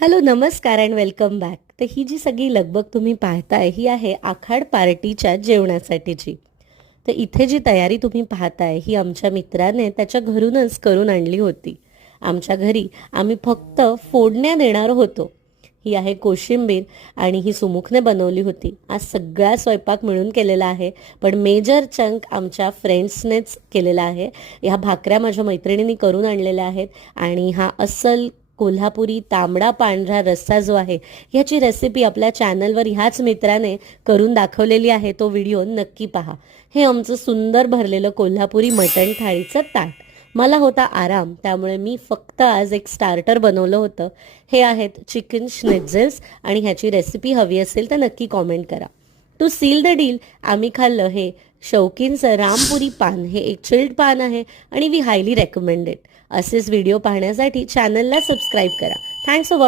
Hello, नमस्कार and welcome back. तर ही जी सगळी लगबग तुम्ही पाहताय ही आहे आखाड पार्टीच्या जेवणासाठीची. तर इथे जी तयारी तुम्ही पाहताय ही आमच्या मित्राने त्याच्या घरूनच करून आणली होती. आमच्या घरी आम्ही फक्त फोडण्या देणार होतो. ही आहे कोशिंबीर आणि ही सुमुखने बनवली होती. आज सगळा स्वयंपाक मिळून केलेला आहे, पण मेजर चंक आमच्या फ्रेंड्सनेच केलेला आहे. ह्या भाकऱ्या माझ्या मैत्रिणींनी करून आणलेल्या आहेत आणि हा अस्सल कोल्हापुरी तांबडा पांढरा रस्सा जो आहे ह्याची रेसिपी आपल्या चॅनलवर ह्याच मित्राने करून दाखवलेली आहे. तो व्हिडिओ नक्की पहा. हे आमचं सुंदर भरलेलं कोल्हापुरी मटण थाळीचं ताट. मला होता आराम, त्यामुळे मी फक्त आज एक स्टार्टर बनवलं होतं. हे आहेत चिकन श्निट्झल्स आणि ह्याची रेसिपी हवी असेल तर नक्की कॉमेंट करा. टू सील द डील आम्ही खाल्लं हे शौकीनचं रामपुरी पान. हे एक चिल्ड पान आहे आणि वी हायली रेकमेंडेड. असेच व्हिडिओ पाहण्यासाठी चॅनलला सबस्क्राईब करा. Thanks for watching.